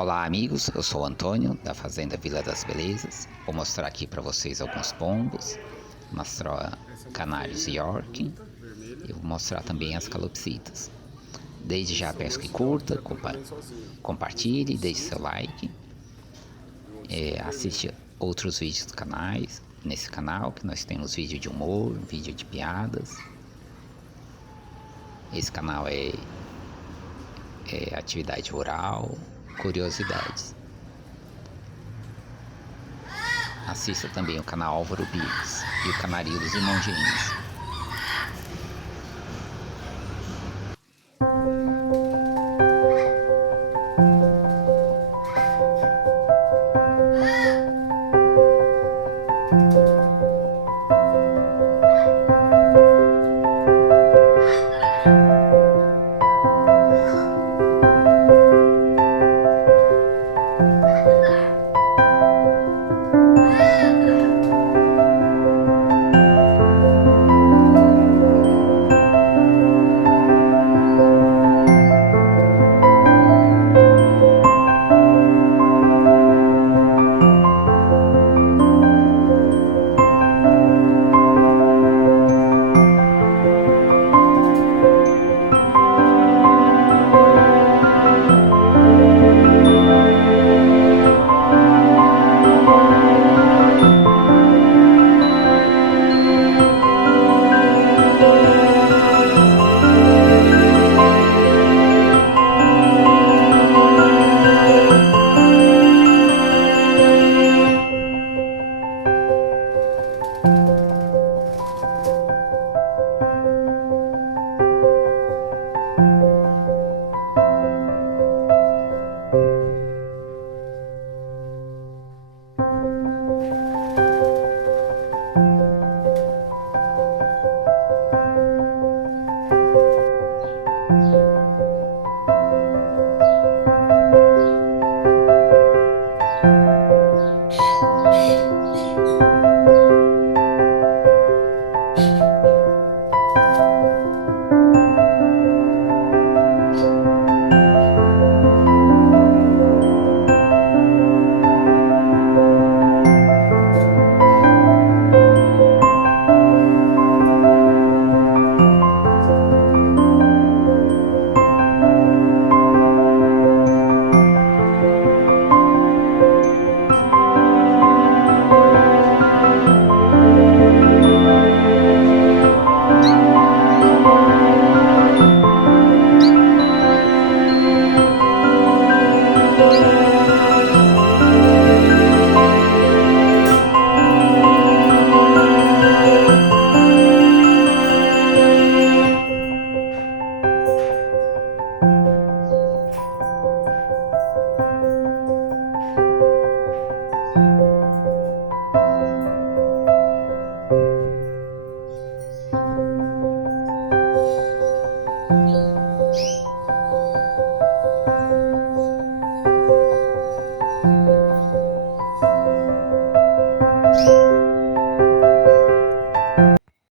Olá amigos, eu sou o Antônio da Fazenda Vila das Belezas. Vou mostrar aqui para vocês alguns pombos, mostrar canários York e vou mostrar também as calopsitas. Desde já peço que curta, compartilhe, deixe seu like, assiste outros vídeos do canais, nesse canal que nós temos vídeo de humor, vídeo de piadas. Esse canal é atividade rural, curiosidades. Assista também o canal Álvaro Bigos e o Canarinho dos Irmãos Gêmeos.